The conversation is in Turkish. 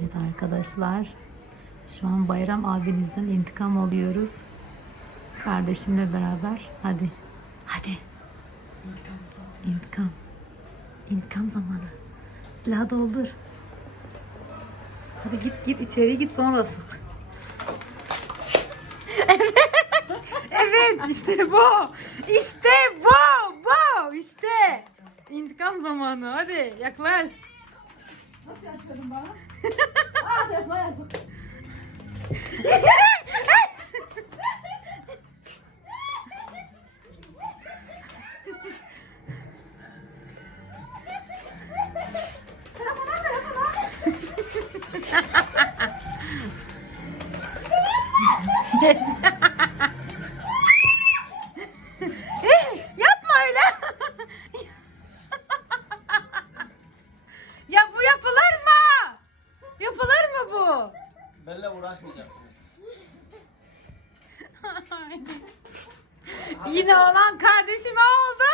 Evet arkadaşlar. Şu an Bayram abinizden intikam alıyoruz. Kardeşimle beraber. Hadi. Hadi. İntikam. İntikam zamanı. Silahı doldur. Hadi git git içeri git sonra sık. Evet. Evet işte bu. İşte bu. Bu. işte. İntikam zamanı. Hadi yaklaş. Nasıl yapıyordun bana? lazım. Yeah. Bu? Benimle uğraşmayacaksınız. Yine olan kardeşime oldu.